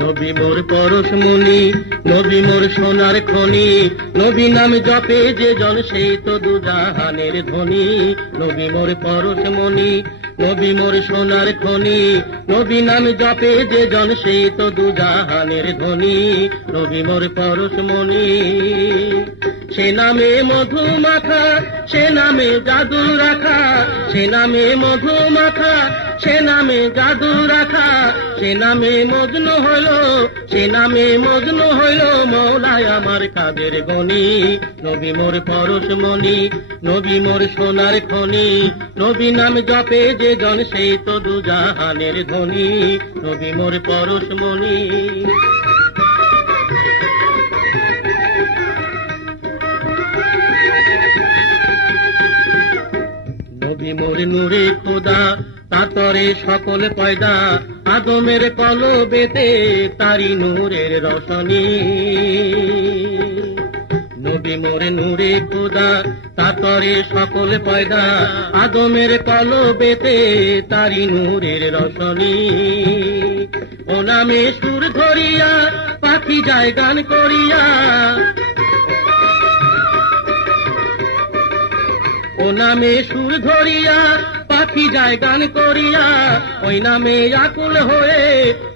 নবী মোর পরশমণি, নবী মোর সোনার খনি, নবী নাম জপে যে জন সেই তো দুজাহানের ধনী। নবী মোর পরশমণি, নবী মোর সোনার খনি, নবী নাম জপে যে জন সেই তো দুজাহানের ধনী। নবী মোর পরশমণি, সে নামে মধু মাখা, সে নামে জাদু রাখা, সে নামে মধু মাখা, সে নামে জাদু রাখা, সে নামে মজনু হইল, সে নামে মজনু হইল মৌলায় আমার কাদের গনি। নবী মোর পরশমণি, নবী মোর সোনার খনি, নবী নাম জপে যে জন সেই তো দুজাহানের ধনী। নবী মোর পরশমণি। নবী মোর নূরে খোদা, তাতরে সকল পয়দা, আদমের কলবেতে তারি নূরের রশনি। নবী মোর নূরে খোদা, তাতরে সকল পয়দা, আদমের কলবেতে তারি নূরের রশনি। ও নামে সুর ধরিয়া পাখি যায় গান করিয়া, ও নামে সুর ধরিয়া পাখি যায় গান করিয়া, ওই নামে আকুল হয়ে,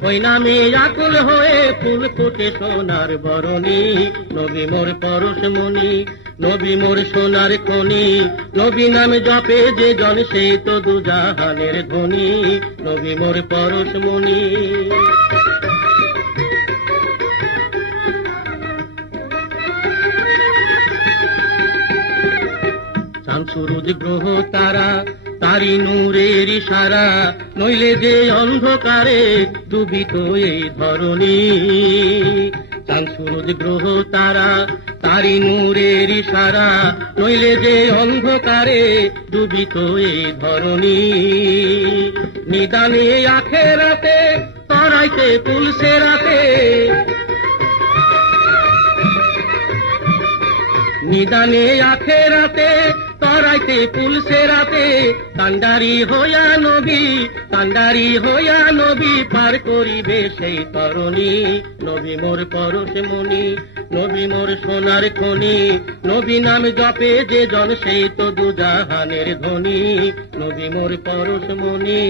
ওই নামে আকুল হয়ে ফুল ফোটে সোনার বরণী। নবী মোর পরশমণি, নবী মোর সোনার খনি, নবী নাম জপে যে জন সেই তো দুজাহানের ধনী। নবী মোর পরশমণি। চাঁদ সূরজ গ্রহ তারা, তারি নূরের ইশারা, নইলে যে অন্ধকারে ডুবিত এই ধরণী। চাঁদ সূরজ গ্রহ তারা, তারি নূরের ইশারা, নইলে যে অন্ধকারে ডুবিত এই ধরণী। নিদানে আখেরাতে তরাইতে পুলসে রাতে, নিদানে আখেরাতে তরাইতে পুলসে রাতে, কান্ডারি হইয়া নবী, কান্ডারি হইয়া নবী পার করিবে সেই তরণী। নবী মোর পরশমণি, নবী মোর সোনার খনি, নবী নাম জপে যে জন সেই তো দুজাহানের ধনী। নবী মোর পরশমণি।